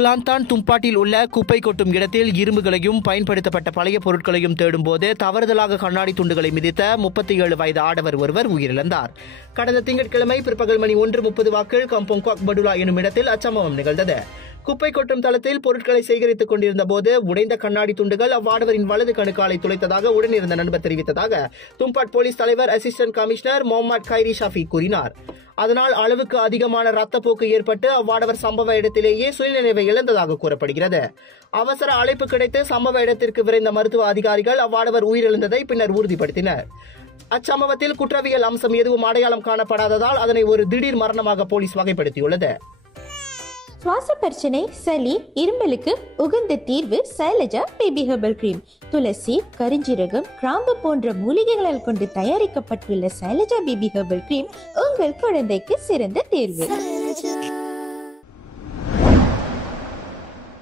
கிளாந்தான் தும்பாட்டில் உள்ள குப்பை கொட்டும் இடத்தில் இரும்புகளையும் பயன்படுத்தப்பட்ட பழைய பொருட்களையும் தேடும் போது தவறுதலாக கண்ணாடி துண்டுகளை மிதித்த 37 வயது ஆடவர் ஒருவர் உயிரிழந்தார். கடந்த திங்கட்கிழமை பிற்பகல் மணி 1:30 வாக்கில் கம்போங் குவாக் படுலா எனும் இடத்தில் அச்சம்பவம் நிகழ்ந்தது. குப்பை கொட்டும் தளத்தில் பொருட்களை சேகரித்துக் கொண்டிருந்த போது உடைந்த கண்ணாடி துண்டுகள் அவ்வாடவரின் வலது கணுக்காலை துளைத்ததாக உடனிருந்த நண்பர் தெரிவித்ததாக தும்பாட் போலீஸ் தலைவர் அசிஸ்டன்ட் கமிஷனர் முகமது கைரி ஷாஃபி கூறினார். அதனால் அளவுக்கு அதிகமான ரத்தப்போக்கு ஏற்பட்டு அவ்வாடவர் சம்பவ இடத்திலேயே சுயநினைவை இழந்ததாக கூறப்படுகிறது. அவசர அழைப்பு கிடைத்து சம்பவ இடத்திற்கு விரைந்த மருத்துவ அதிகாரிகள் அவ்வாடவர் உயிரிழந்ததை பின்னர் உறுதிப்படுத்தினர். அச்சம்பவத்தில் குற்றவியல் அம்சம் எதுவும் அடையாளம் காணப்படாததால் அதனை ஒரு திடீர் மரணமாக போலீஸ் வகைப்படுத்தியுள்ளது. சுவாச பிரச்சனை, சளி, இருமலுக்கு உகந்த தீர்வு சைலஜா பேபி ஹெர்பல் கிரீம். துளசி, கரிஞ்சீரகம், கிராம்பு போன்ற மூலிகைகளால் கொண்டு தயாரிக்கப்பட்டுள்ள சைலஜா பேபி ஹெர்பல் கிரீம் உங்கள் குழந்தைக்கு சிறந்த தேர்வு.